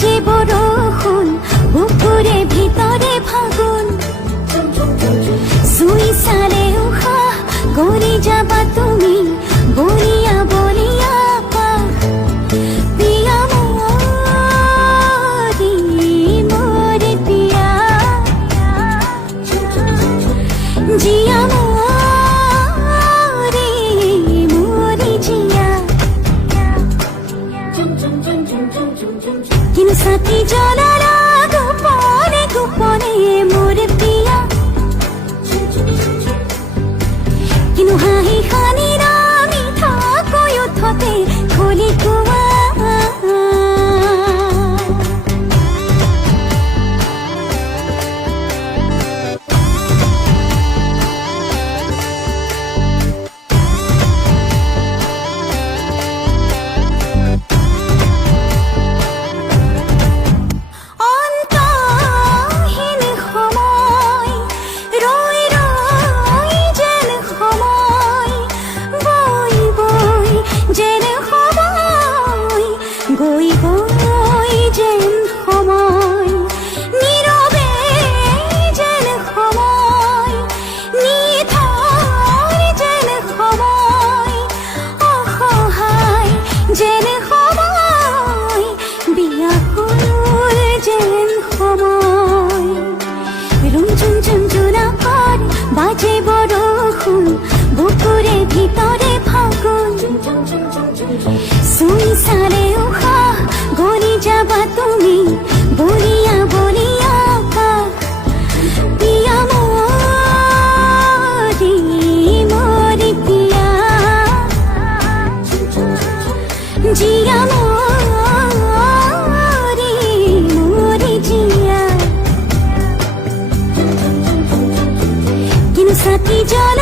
বাজে বরষুণ বুকুরে ভিতরে ফাগুন সুই সারে উশাহ গড়ি যাবা তুমি বলিয়া বলিয়া পাহ পিয়া মরি মরে পিয়া জিয়া মরি মরি জিয়া কিন্তু সাথী জলারা গোপনে গোপনে মোরে পিয়া কিন্তু হাঁহি খানিরা মিঠা কৈ উঠতে খলি কোৱা গৈ গৈ যেন সময় নীৰৱে যেন সময় নিথৰ যেন সময় অসহায় যেন সময় বিয়াকুল যেন সময় ৰুমঝুম ঝুমঝুনা পৰ বাজে বৰষুণ বুকুৰে ভিতৰে ফাগুন সুই সারে উশাহ গড়ি যাবা তুমি বলিয়া বলিয়া পাহ পিয়া মরি মরি পিয়া জিয়া মরি মরি জিয়া কিন্তু সাথী জল